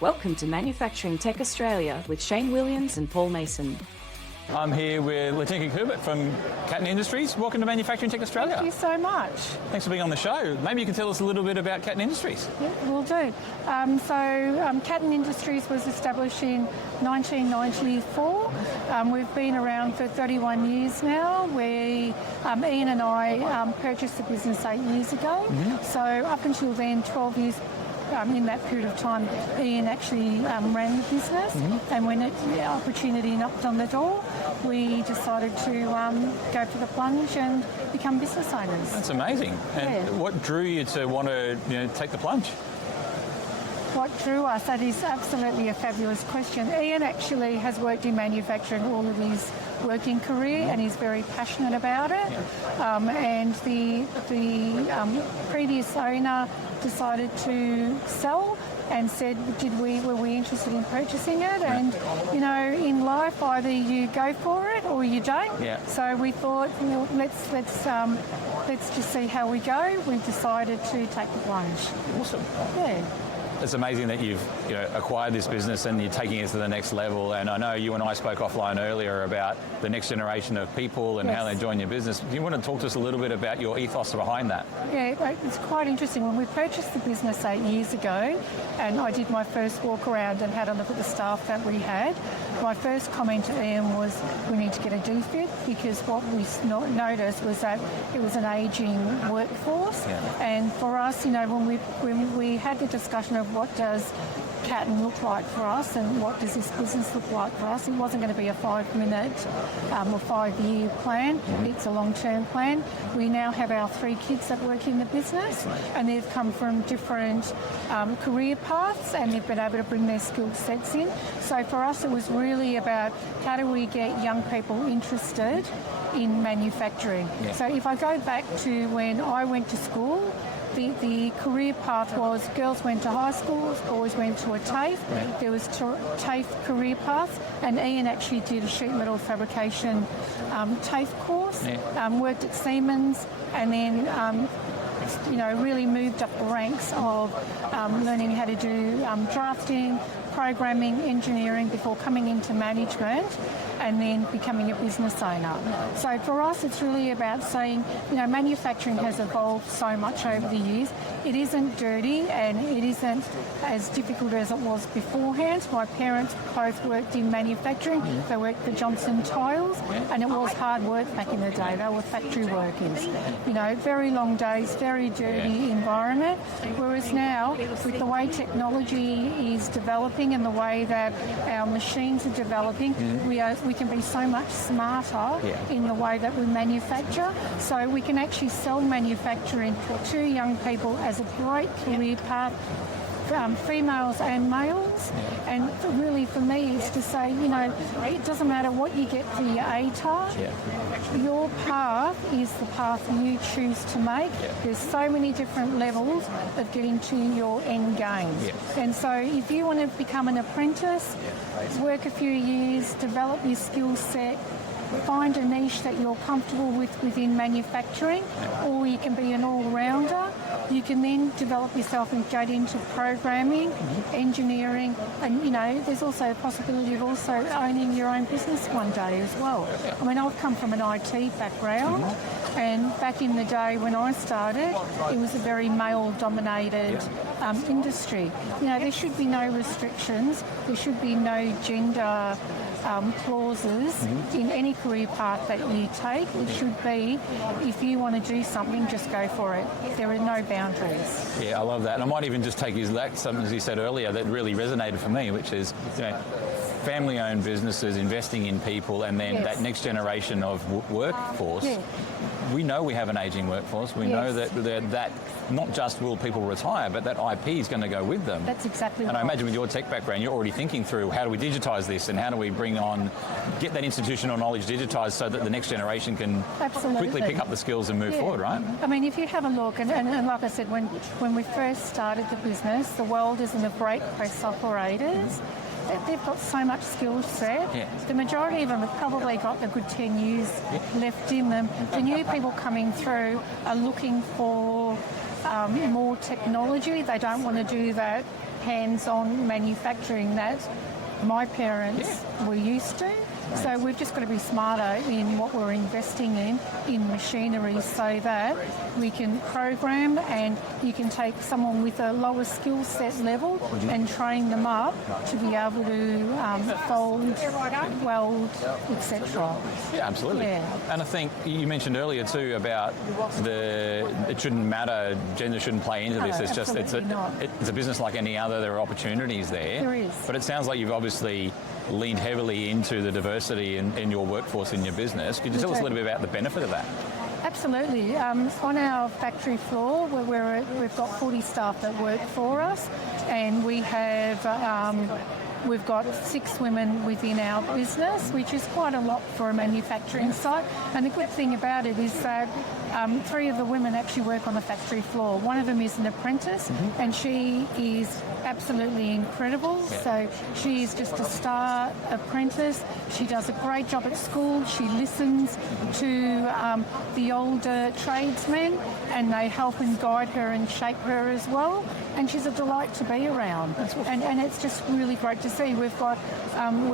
Welcome to Manufacturing Tech Australia with Shane Williams and Paul Mason. I'm here with Latinka Kubert from Katten Industries. Welcome to Manufacturing Tech Australia. Thank you so much. Thanks for being on the show. Maybe you can tell us a little bit about Katten Industries. Yeah, we'll do. Katten Industries was established in 1994. We've been around for 31 years now. Ian and I purchased the business 8 years ago. So up until then, 12 years in that period of time, Ian actually ran the business, and when the opportunity knocked on the door, we decided to go for the plunge and become business owners. That's amazing. And what drew you to want to take the plunge? What drew us? That is absolutely a fabulous question. Ian actually has worked in manufacturing all of his working career, and he's very passionate about it. And the previous owner decided to sell and said, were we interested in purchasing it? And in life, either you go for it or you don't. So we thought, well, let's just see how we go. We decided to take the plunge. Awesome. Yeah. It's amazing that you've acquired this business and you're taking it to the next level. And I know you and I spoke offline earlier about the next generation of people and how they join your business. Do you want to talk to us a little bit about your ethos behind that? Yeah, it's quite interesting. When we purchased the business 8 years ago, and I did my first walk around and had a look at the staff that we had, my first comment to Ian was, we need to get a DFID, because what we noticed was that it was an ageing workforce. And for us, when we had the discussion of what does Katten look like for us and what does this business look like for us, it wasn't going to be a 5-minute or 5-year plan. It's a long-term plan. We now have our 3 kids that work in the business, and they've come from different career paths, and they've been able to bring their skill sets in. So for us, it was really about how do we get young people interested in manufacturing. So if I go back to when I went to school, the career path was girls went to high schools, boys went to a TAFE. There was TAFE career path, and Ian actually did a sheet metal fabrication TAFE course, worked at Siemens, and then really moved up the ranks of learning how to do drafting, programming, engineering before coming into management and then becoming a business owner. So for us, it's really about saying, manufacturing has evolved so much over the years. It isn't dirty and it isn't as difficult as it was beforehand. My parents both worked in manufacturing. They worked for Johnson Tiles, and it was hard work back in the day. They were factory workers. Very long days, very dirty environment. Whereas now, with the way technology is developing and the way that our machines are developing, we can be so much smarter in the way that we manufacture. So we can actually sell manufacturing to young people as a great career path, females and males. And really for me is to say, it doesn't matter what you get for your ATAR, your path is the path you choose to make. There's so many different levels of getting to your end game. And so if you want to become an apprentice, work a few years, develop your skill set, find a niche that you're comfortable with within manufacturing, or you can be an all-rounder. You can then develop yourself and get into programming, engineering, and there's also a possibility of also owning your own business one day as well. I mean, I've come from an IT background, and back in the day when I started, it was a very male-dominated industry. There should be no restrictions. There should be no gender clauses in any career path that you take. It should be, if you want to do something, just go for it. There are no boundaries. Yeah, I love that. And I might even just take something as you said earlier that really resonated for me, which is family-owned businesses, investing in people, and then that next generation of workforce. We know we have an ageing workforce. We know that not just will people retire, but that IP is going to go with them. That's exactly right. And I imagine with your tech background, you're already thinking through how do we digitise this and how do we get that institutional knowledge digitised so that the next generation can quickly pick up the skills and move forward, right? I mean, if you have a look, and like I said, when we first started the business, the welders and the brake press operators, they've got so much skill set. The majority of them have probably got a good 10 years left in them. The new people coming through are looking for more technology. They don't want to do that hands-on manufacturing that my parents were used to. So we've just got to be smarter in what we're investing in machinery, so that we can program, and you can take someone with a lower skill set level and train them up to be able to fold, weld, etc. Yeah, absolutely. Yeah. And I think you mentioned earlier too about it shouldn't matter, gender shouldn't play into this. No, It's just absolutely not. it's a business like any other. There are opportunities there. There is. But it sounds like you've obviously leaned heavily into the diversity in your workforce, in your business. Could you tell us a little bit about the benefit of that? Absolutely. On our factory floor, we've got 40 staff that work for us, and we have we've got 6 women within our business, which is quite a lot for a manufacturing site. And the good thing about it is that 3 of the women actually work on the factory floor. One of them is an apprentice, and she is absolutely incredible. Yeah. So she is just a star apprentice. She does a great job at school. She listens to the older tradesmen, and they help and guide her and shape her as well. And she's a delight to be around. And it's just really great to see. We've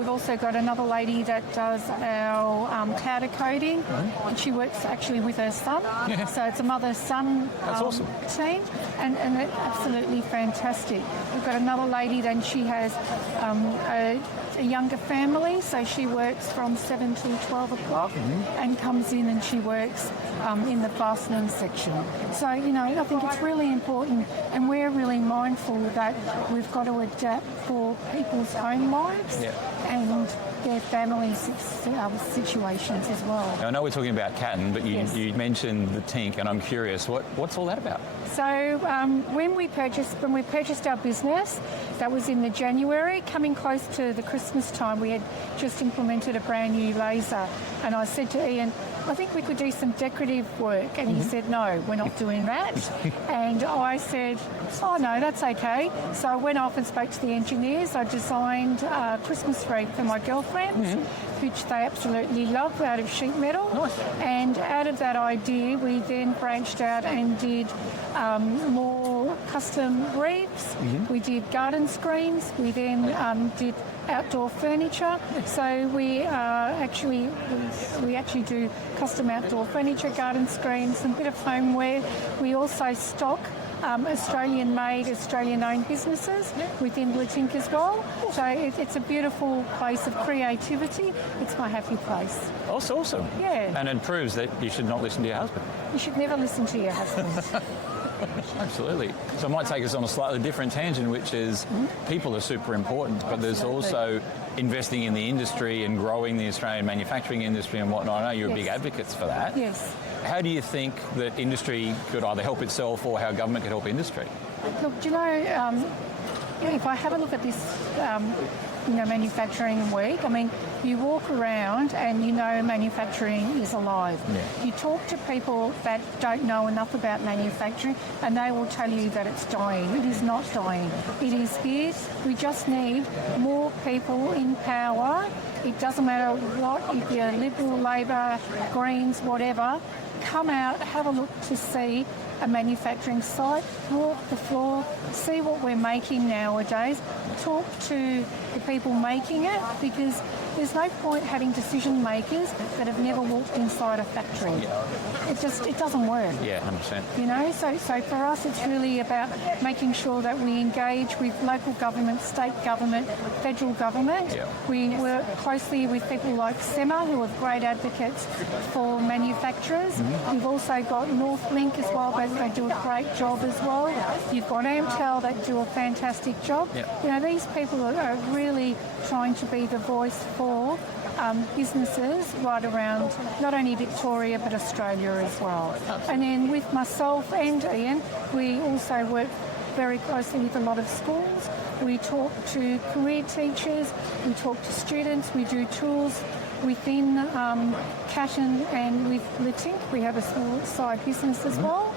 also got another lady that does our powder coating, and she works actually with her son. Yeah. So it's a mother-son awesome. team, and it's absolutely fantastic. We've got another lady, then she has a younger family, so she works from 7 till 12 o'clock and comes in and she works in the fastening section. So, I think it's really important, and we're really mindful that we've got to adapt for people's own lives and their family situations as well. Now, I know we're talking about Catton, but Yes. you mentioned the Tink, and I'm curious, what's all that about? So when we purchased our business, that was in the January, coming close to the Christmas time, we had just implemented a brand new laser, and I said to Ian, I think we could do some decorative work, and he said, no, we're not doing that. And I said, oh no, that's okay. So I went off and spoke to the engineers. I designed a Christmas wreath for my girlfriends, which they absolutely love, out of sheet metal. Nice. And out of that idea, we then branched out and did more custom wreaths. We did garden screens. We then did outdoor furniture. So we actually do custom outdoor furniture, garden screens, and a bit of homeware. We also stock Australian-made, Australian-owned businesses within Tink as well. So it's a beautiful place of creativity. It's my happy place. Oh, it's awesome. Yeah. And it proves that you should not listen to your husband. You should never listen to your husband. Absolutely. So it might take us on a slightly different tangent, which is people are super important, but there's also investing in the industry and growing the Australian manufacturing industry and whatnot. I know you're big advocates for that. Yes. How do you think that industry could either help itself or how government could help industry? Look, do you know, if I have a look at this, manufacturing week, I mean, you walk around and manufacturing is alive. Yeah. You talk to people that don't know enough about manufacturing and they will tell you that it's dying. It is not dying. It is here. We just need more people in power. It doesn't matter what, if you're Liberal, Labor, Greens, whatever, come out, have a look to see a manufacturing site, walk the floor, see what we're making nowadays, talk to the people making it, because there's no point having decision makers that have never walked inside a factory. It doesn't work. Yeah, 100%. So for us it's really about making sure that we engage with local government, state government, federal government. Yeah. We work closely with people like SEMA, who are great advocates for manufacturers. We've also got Northlink as well, but they do a great job as well. You've got Amtel that do a fantastic job. Yeah. These people are really trying to be the voice for businesses right around not only Victoria but Australia as well. And then with myself and Ian, we also work very closely with a lot of schools. We talk to career teachers, we talk to students, we do tours within Catton and with Tink. We have a small side business as well.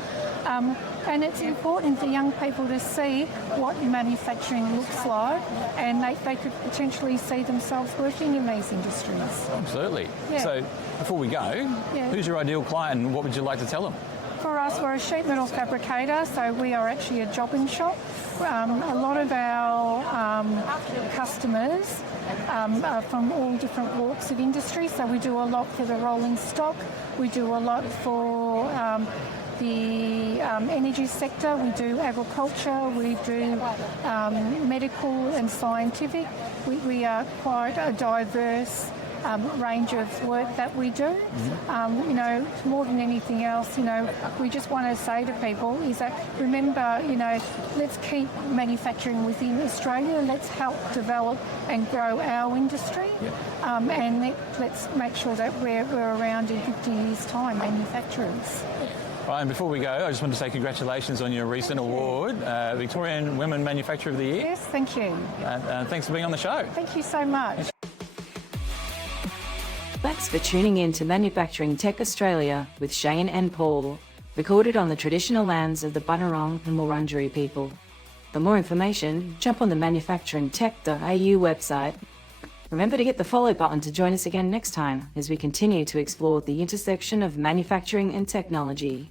And it's important for young people to see what manufacturing looks like, and they could potentially see themselves working in these industries. Absolutely. Yeah. So before we go, who's your ideal client and what would you like to tell them? For us, we're a sheet metal fabricator, so we are actually a jobbing shop. A lot of our customers are from all different walks of industry, so we do a lot for the rolling stock, we do a lot for the energy sector, we do agriculture, we do medical and scientific. We are quite a diverse range of work that we do. You know, more than anything else, you know, we just want to say to people is that remember, you know, let's keep manufacturing within Australia. Let's help develop and grow our industry, and let's make sure that we're around in 50 years' time, manufacturers. Right, and before we go, I just want to say congratulations on your recent award, Victorian Women Manufacturer of the Year. Yes, thank you. Thanks for being on the show. Thank you so much. Thanks for tuning in to Manufacturing Tech Australia with Shane and Paul, recorded on the traditional lands of the Bunurong and Wurundjeri people. For more information, jump on the manufacturingtech.au website. Remember to hit the follow button to join us again next time as we continue to explore the intersection of manufacturing and technology.